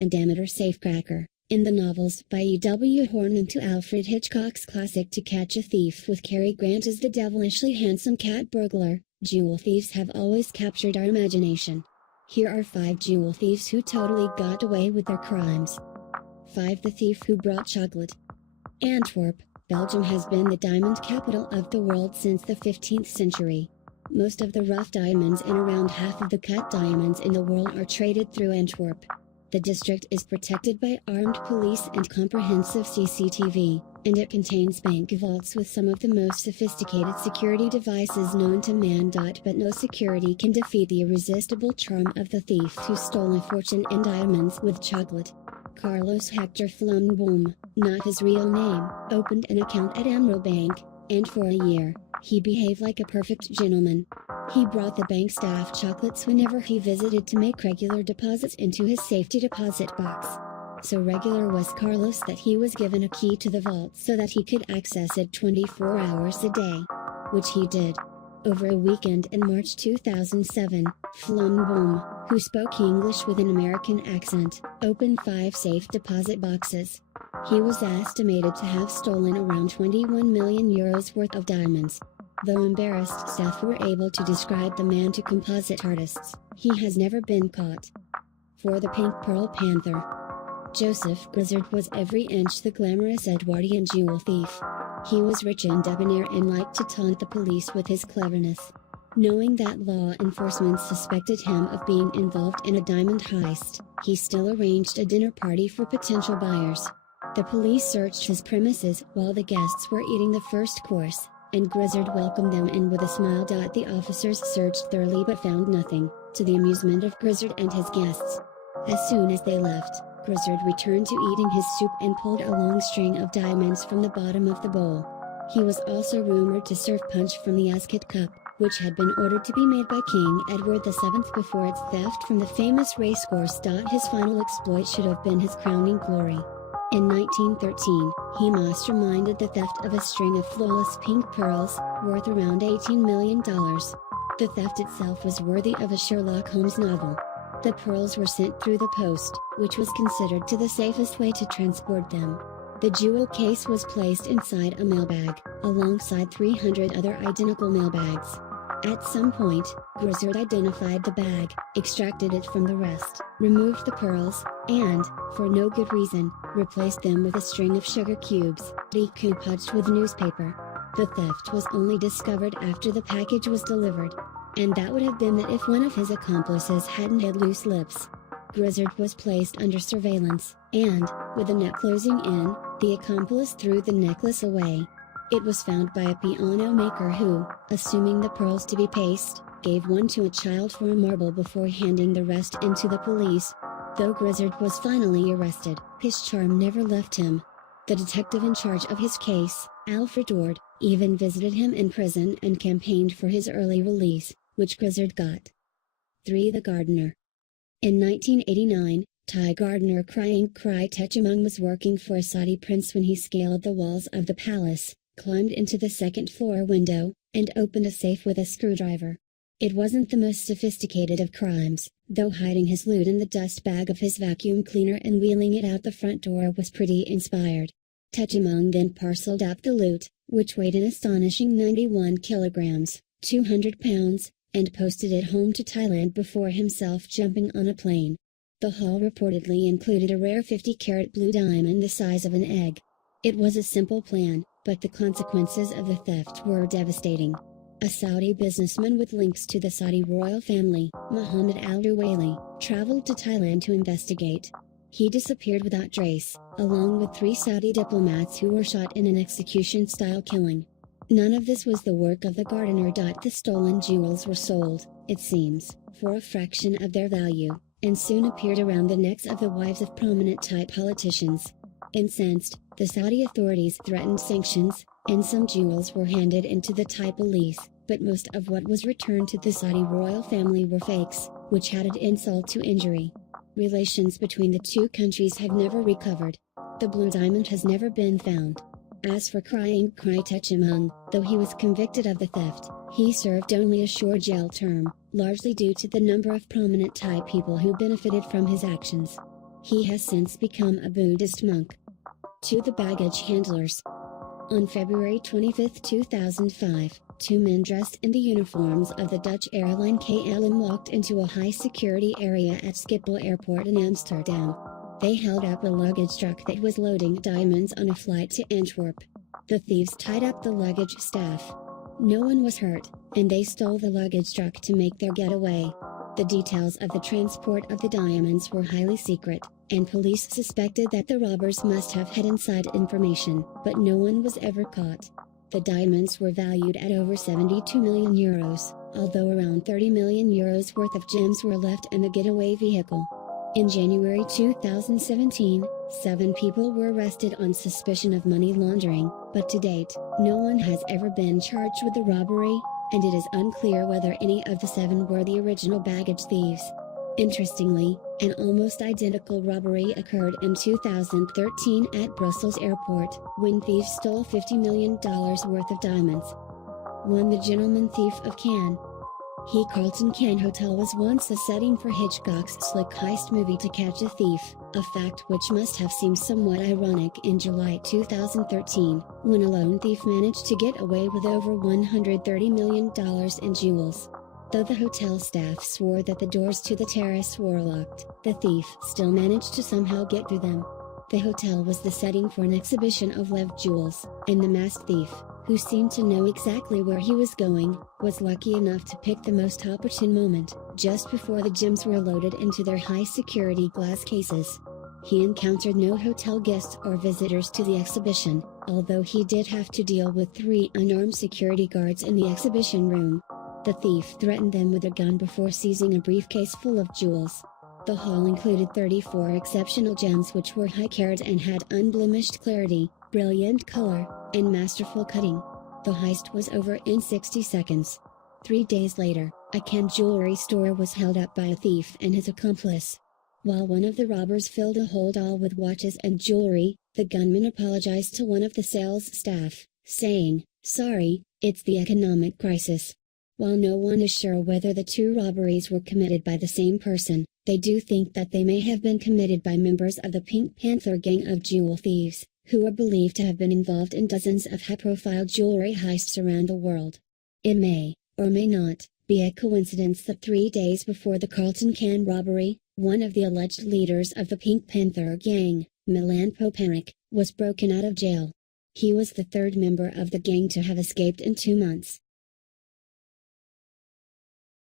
and amateur safecracker. In the novels by E.W. Horn to Alfred Hitchcock's classic To Catch a Thief with Cary Grant as the devilishly handsome cat burglar, jewel thieves have always captured our imagination. Here are 5 jewel thieves who totally got away with their crimes. 5. The thief who brought chocolate. Antwerp, Belgium has been the diamond capital of the world since the 15th century. Most of the rough diamonds and around half of the cut diamonds in the world are traded through Antwerp. The district is protected by armed police and comprehensive CCTV, and it contains bank vaults with some of the most sophisticated security devices known to man. But no security can defeat the irresistible charm of the thief who stole a fortune in diamonds with chocolate. Carlos Hector Flumboom, not his real name, opened an account at Emerald Bank, and for a year, he behaved like a perfect gentleman. He brought the bank staff chocolates whenever he visited to make regular deposits into his safety deposit box. So regular was Carlos that he was given a key to the vault so that he could access it 24 hours a day. Which he did. Over a weekend in March 2007, Flumboom, who spoke English with an American accent, opened 5 safe deposit boxes. He was estimated to have stolen around 21 million euros worth of diamonds. Though embarrassed staff were able to describe the man to composite artists, he has never been caught. For the Pink Pearl Panther. Joseph Grizzard was every inch the glamorous Edwardian jewel thief. He was rich and debonair and liked to taunt the police with his cleverness. Knowing that law enforcement suspected him of being involved in a diamond heist, he still arranged a dinner party for potential buyers. The police searched his premises while the guests were eating the first course, and Grizzard welcomed them in with a smile. The officers searched thoroughly but found nothing, to the amusement of Grizzard and his guests. As soon as they left, Grizzard returned to eating his soup and pulled a long string of diamonds from the bottom of the bowl. He was also rumored to serve punch from the Ascot Cup, which had been ordered to be made by King Edward VII before its theft from the famous racecourse. His final exploit should have been his crowning glory. In 1913, he masterminded the theft of a string of flawless pink pearls, worth around $18 million. The theft itself was worthy of a Sherlock Holmes novel. The pearls were sent through the post, which was considered to the safest way to transport them. The jewel case was placed inside a mailbag, alongside 300 other identical mailbags. At some point, Grizzard identified the bag, extracted it from the rest, removed the pearls, and, for no good reason, replaced them with a string of sugar cubes, decoupaged with newspaper. The theft was only discovered after the package was delivered. And that would have been that if one of his accomplices hadn't had loose lips. Grizzard was placed under surveillance, and, with the net closing in, the accomplice threw the necklace away. It was found by a piano maker who, assuming the pearls to be paste, gave one to a child for a marble before handing the rest in to the police. Though Grizzard was finally arrested, his charm never left him. The detective in charge of his case, Alfred Ord, even visited him in prison and campaigned for his early release, which Grizzard got. 3. The Gardener. In 1989, Ty Gardener Crying Cry Techamung was working for a Saudi prince when he scaled the walls of the palace, climbed into the second-floor window, and opened a safe with a screwdriver. It wasn't the most sophisticated of crimes, though hiding his loot in the dust bag of his vacuum cleaner and wheeling it out the front door was pretty inspired. Techamung then parceled out the loot, which weighed an astonishing 91 kilograms, 200 pounds, and posted it home to Thailand before himself jumping on a plane. The haul reportedly included a rare 50-carat blue diamond the size of an egg. It was a simple plan, but the consequences of the theft were devastating. A Saudi businessman with links to the Saudi royal family, Mohammed Al-Ruwaili, traveled to Thailand to investigate. He disappeared without trace, along with 3 Saudi diplomats who were shot in an execution-style killing. None of this was the work of the gardener. The stolen jewels were sold, it seems, for a fraction of their value, and soon appeared around the necks of the wives of prominent Thai politicians. Incensed, the Saudi authorities threatened sanctions, and some jewels were handed into the Thai police, but most of what was returned to the Saudi royal family were fakes, which added insult to injury. Relations between the two countries have never recovered. The blue diamond has never been found. As for Crying Cry Techamung, though he was convicted of the theft, he served only a short jail term, largely due to the number of prominent Thai people who benefited from his actions. He has since become a Buddhist monk. To the baggage handlers. On February 25, 2005, two men dressed in the uniforms of the Dutch airline KLM walked into a high-security area at Schiphol Airport in Amsterdam. They held up a luggage truck that was loading diamonds on a flight to Antwerp. The thieves tied up the luggage staff. No one was hurt, and they stole the luggage truck to make their getaway. The details of the transport of the diamonds were highly secret, and police suspected that the robbers must have had inside information, but no one was ever caught. The diamonds were valued at over 72 million euros, although around 30 million euros worth of gems were left in the getaway vehicle. In January 2017, 7 people were arrested on suspicion of money laundering, but to date, no one has ever been charged with the robbery, and it is unclear whether any of the 7 were the original baggage thieves. Interestingly, an almost identical robbery occurred in 2013 at Brussels Airport, when thieves stole $50 million worth of diamonds. 1. The Gentleman Thief of Cannes. The Carlton Cannes Hotel was once a setting for Hitchcock's slick heist movie To Catch a Thief, a fact which must have seemed somewhat ironic in July 2013, when a lone thief managed to get away with over $130 million in jewels. Though the hotel staff swore that the doors to the terrace were locked, the thief still managed to somehow get through them. The hotel was the setting for an exhibition of Lev jewels, and the masked thief, who seemed to know exactly where he was going, was lucky enough to pick the most opportune moment, just before the gems were loaded into their high-security glass cases. He encountered no hotel guests or visitors to the exhibition, although he did have to deal with 3 unarmed security guards in the exhibition room. The thief threatened them with a gun before seizing a briefcase full of jewels. The haul included 34 exceptional gems which were high-carat and had unblemished clarity, brilliant color, and masterful cutting. The heist was over in 60 seconds. 3 days later, a Cannes jewelry store was held up by a thief and his accomplice. While one of the robbers filled a hold-all with watches and jewelry, the gunman apologized to one of the sales staff, saying, "Sorry, it's the economic crisis." While no one is sure whether the 2 robberies were committed by the same person, they do think that they may have been committed by members of the Pink Panther gang of jewel thieves, who are believed to have been involved in dozens of high-profile jewelry heists around the world. It may, or may not, be a coincidence that 3 days before the Carlton Cannes robbery, one of the alleged leaders of the Pink Panther gang, Milan Popanic, was broken out of jail. He was the 3rd member of the gang to have escaped in 2 months.